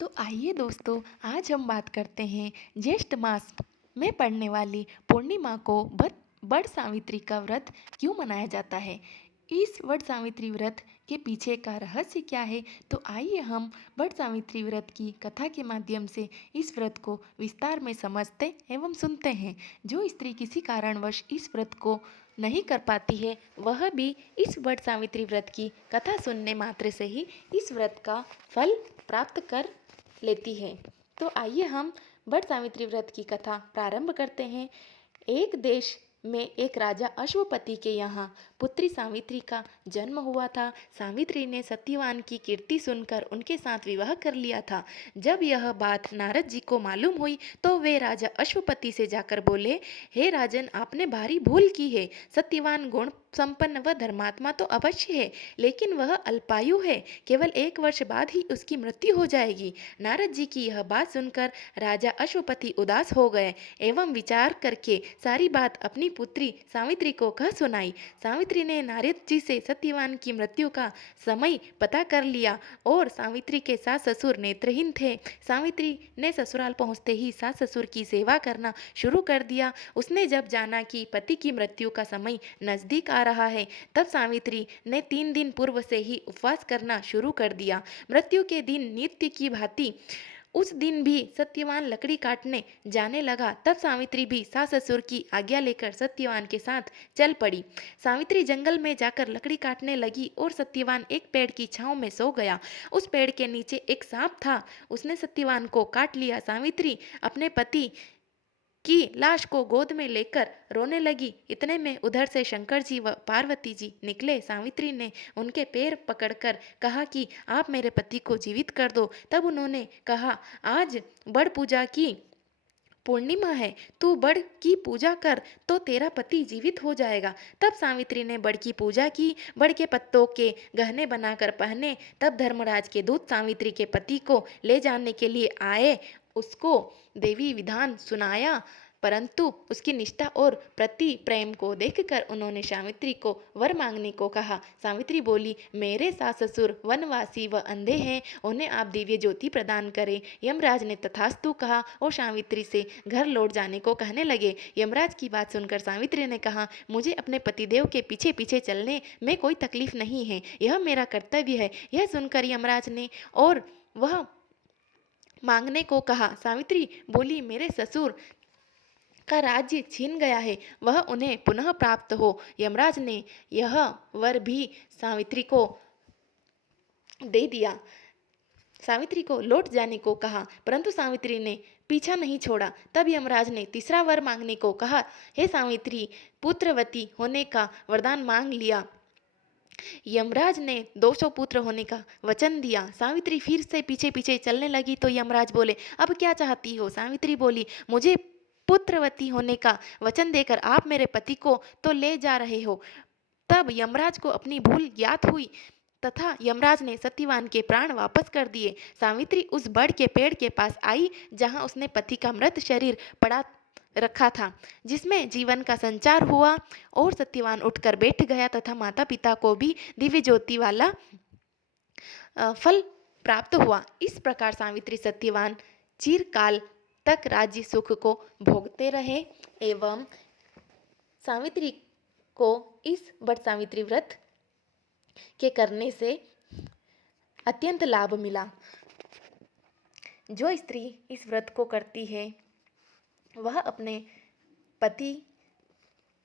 तो आइए दोस्तों, आज हम बात करते हैं ज्येष्ठ मास में पड़ने वाली पूर्णिमा को वट सावित्री का व्रत क्यों मनाया जाता है। इस वट सावित्री व्रत के पीछे का रहस्य क्या है। तो आइए हम वट सावित्री व्रत की कथा के माध्यम से इस व्रत को विस्तार में समझते एवं सुनते हैं। जो स्त्री किसी कारणवश इस व्रत को नहीं कर पाती है, वह भी इस वट सावित्री व्रत की कथा सुनने मात्र से ही इस व्रत का फल प्राप्त कर लेती है। तो आइए हम वट सावित्री व्रत की कथा प्रारंभ करते हैं। एक देश में एक राजा अश्वपति के यहाँ पुत्री सावित्री का जन्म हुआ था। सावित्री ने सत्यवान की कीर्ति सुनकर उनके साथ विवाह कर लिया था। जब यह बात नारद जी को मालूम हुई तो वे राजा अश्वपति से जाकर बोले, हे राजन, आपने भारी भूल की है। सत्यवान गुण संपन्न व धर्मात्मा तो अवश्य है, लेकिन वह अल्पायु है। केवल 1 वर्ष बाद ही उसकी मृत्यु हो जाएगी। नारद जी की यह बात सुनकर राजा अश्वपति उदास हो गए एवं विचार करके सारी बात अपनी पुत्री सावित्री को कह सुनाई। सावित्री ने नारद जी से सत्यवान की मृत्यु का समय पता कर लिया और सावित्री के सास ससुर नेत्रहीन थे। सावित्री ने ससुराल पहुंचते ही सास ससुर की सेवा करना शुरू कर दिया। उसने जब जाना कि पति की मृत्यु का समय नजदीक आ रहा है, तब सावित्री ने 3 दिन पूर्व से ही उपवास करना शुरू कर दिया। मृत्यु के दिन नित्य की भांति उस दिन भी सत्यवान लकड़ी काटने जाने लगा। तब सावित्री भी सास ससुर की आज्ञा लेकर सत्यवान के साथ चल पड़ी। सावित्री जंगल में जाकर लकड़ी काटने लगी और सत्यवान एक पेड़ की छांव में सो गया। उस पेड़ के नीचे एक सांप था, उसने सत्यवान को काट लिया। सावित्री अपने पति की लाश को गोद में लेकर रोने लगी। इतने में उधर से शंकर जी व पार्वती जी निकले। सावित्री ने उनके पैर पकड़कर कहा कि आप मेरे पति को जीवित कर दो। तब उन्होंने कहा, आज बड़ पूजा की पूर्णिमा है, तू बड़ की पूजा कर तो तेरा पति जीवित हो जाएगा। तब सावित्री ने बड़ की पूजा की, बड़ के पत्तों के गहने बनाकर पहने। तब धर्मराज के दूत सावित्री के पति को ले जाने के लिए आए। उसको देवी विधान सुनाया, परंतु उसकी निष्ठा और प्रति प्रेम को देखकर उन्होंने सावित्री को वर मांगने को कहा। सावित्री बोली, मेरे सास ससुर वनवासी व अंधे हैं, उन्हें आप दिव्य ज्योति प्रदान करें। यमराज ने तथास्तु कहा और सावित्री से घर लौट जाने को कहने लगे। यमराज की बात सुनकर सावित्री ने कहा, मुझे अपने पतिदेव के पीछे पीछे चलने में कोई तकलीफ नहीं है, यह मेरा कर्तव्य है। यह सुनकर यमराज ने और वह मांगने को कहा। सावित्री बोली, मेरे ससुर का राज्य छीन गया है, वह उन्हें पुनः प्राप्त हो। यमराज ने यह वर भी सावित्री को दे दिया। सावित्री को लौट जाने को कहा, परंतु सावित्री ने पीछा नहीं छोड़ा। तब यमराज ने तीसरा वर मांगने को कहा। हे सावित्री, पुत्रवती होने का वरदान मांग लिया। यमराज ने 200 पुत्र होने का वचन दिया। सावित्री फिर से पीछे पीछे चलने लगी तो यमराज बोले, अब क्या चाहती हो। सावित्री बोली, मुझे पुत्रवती होने का वचन देकर आप मेरे पति को तो ले जा रहे हो। तब यमराज को अपनी भूल ज्ञात हुई तथा यमराज ने सत्यवान के प्राण वापस कर दिए। सावित्री उस बड़ के पेड़ के पास आई जहां उसने पति का मृत शरीर पड़ा रखा था, जिसमें जीवन का संचार हुआ और सत्यवान उठकर बैठ गया तथा माता पिता को भी दिव्य ज्योति वाला फल प्राप्त हुआ। इस प्रकार सावित्री सत्यवान चिरकाल तक राज्य सुख को भोगते रहे एवं सावित्री को इस वट सावित्री व्रत के करने से अत्यंत लाभ मिला। जो स्त्री इस व्रत को करती है, वह अपने पति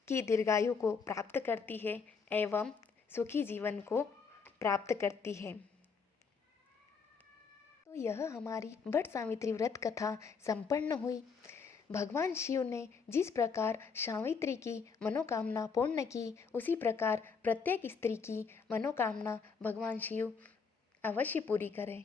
की दीर्घायु को प्राप्त करती है एवं सुखी जीवन को प्राप्त करती है। तो यह हमारी वट सावित्री व्रत कथा संपन्न हुई। भगवान शिव ने जिस प्रकार सावित्री की मनोकामना पूर्ण की, उसी प्रकार प्रत्येक स्त्री की मनोकामना भगवान शिव अवश्य पूरी करें।